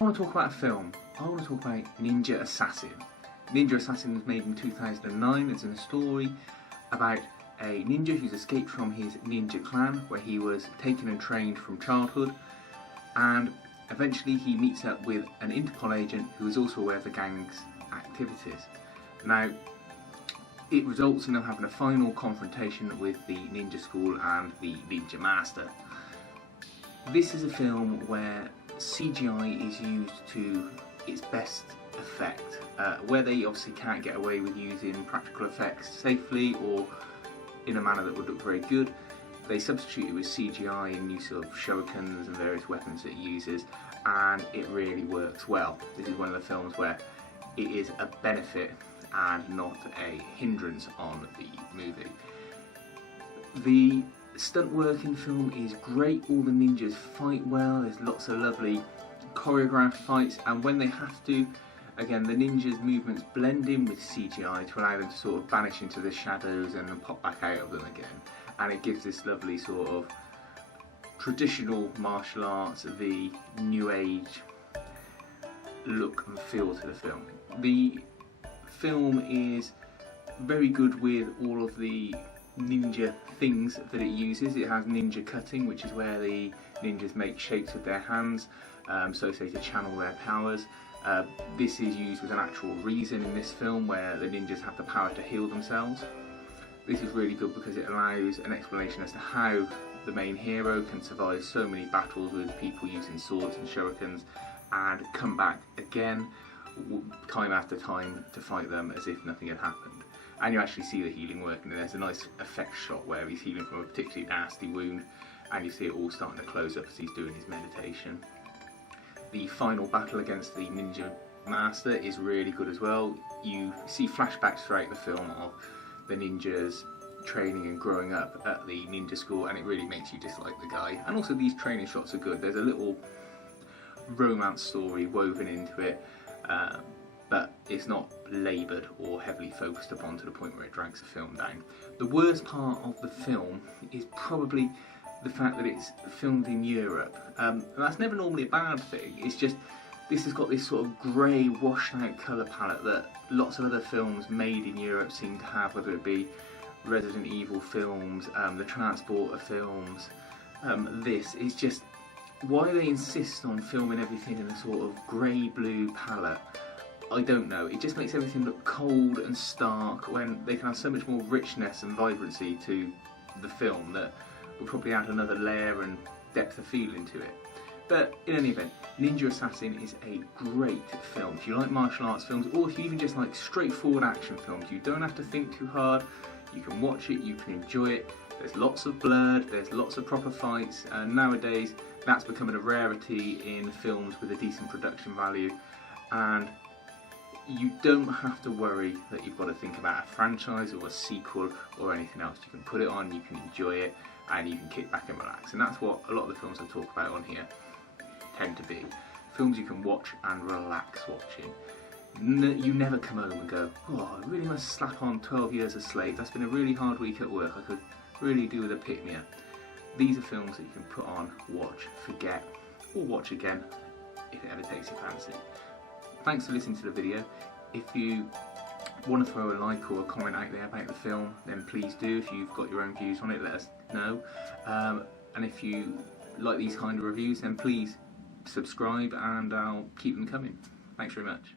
I want to talk about a film. I want to talk about Ninja Assassin. Ninja Assassin was made in 2009. It's a story about a ninja who's escaped from his ninja clan where he was taken and trained from childhood, and eventually he meets up with an Interpol agent who is also aware of the gang's activities. Now, it results in them having a final confrontation with the ninja school and the ninja master. This is a film where CGI is used to its best effect, where they obviously can't get away with using practical effects safely or in a manner that would look very good. They substitute it with CGI and use of shurikens and various weapons that it uses, and it really works well. This is one of the films where it is a benefit and not a hindrance on the movie. The stunt work in the film is great. All the ninjas fight well. There's lots of lovely choreographed fights, and when they have to, again, the ninjas' movements blend in with CGI to allow them to sort of vanish into the shadows and then pop back out of them again, and it gives this lovely sort of traditional martial arts, the new age look and feel to the film. The film is very good with all of the ninja things that it uses. It has ninja cutting, which is where the ninjas make shapes with their hands, so as to channel their powers. This is used with an actual reason in this film, where the ninjas have the power to heal themselves. This is really good because it allows an explanation as to how the main hero can survive so many battles with people using swords and shurikens and come back again time after time to fight them as if nothing had happened. And you actually see the healing working, and there's a nice effect shot where he's healing from a particularly nasty wound, and you see it all starting to close up as he's doing his meditation. The final battle against the ninja master is really good as well. You see flashbacks throughout the film of the ninjas training and growing up at the ninja school, and it really makes you dislike the guy. And also these training shots are good. There's a little romance story woven into it, but it's not laboured or heavily focused upon to the point where it drags the film down. The worst part of the film is probably the fact that it's filmed in Europe. And that's never normally a bad thing. It's just this has got this sort of grey, washed out colour palette that lots of other films made in Europe seem to have, whether it be Resident Evil films, the Transporter films. This is just why they insist on filming everything in a sort of grey-blue palette. I don't know, it just makes everything look cold and stark when they can have so much more richness and vibrancy to the film that will probably add another layer and depth of feeling to it. But in any event, Ninja Assassin is a great film. If you like martial arts films, or if you even just like straightforward action films, you don't have to think too hard, you can watch it, you can enjoy it. There's lots of blood, there's lots of proper fights, and nowadays that's becoming a rarity in films with a decent production value, and you don't have to worry that you've got to think about a franchise or a sequel or anything else. You can put it on, you can enjoy it, and you can kick back and relax. And that's what a lot of the films I talk about on here tend to be. Films you can watch and relax watching. You never come home and go, oh, I really must slap on 12 Years a Slave. That's been a really hard week at work. I could really do with a pick-me-up. These are films that you can put on, watch, forget, or watch again if it ever takes your fancy. Thanks for listening to the video. If you want to throw a like or a comment out there about the film, then please do. If you've got your own views on it, let us know. And if you like these kind of reviews, then please subscribe and I'll keep them coming. Thanks very much.